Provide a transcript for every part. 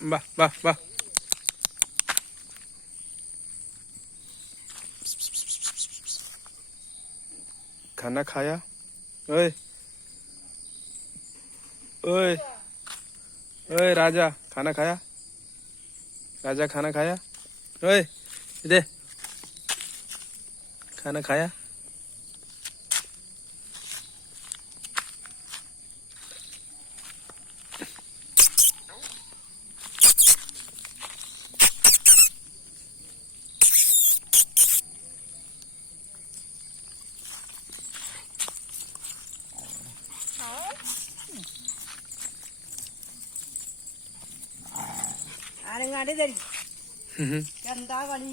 വാ വാ വാ. खाना खाया? ओए ओए ओए राजा, खाना खाया? राजा खाना खाया? ओए इधर, खाना खाया? ആനങ്ങാടി തരി എന്താ കളി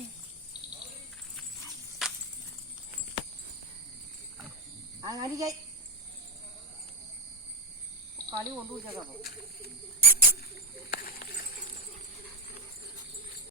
അങ്ങാടി കളി കൊണ്ടുപോയി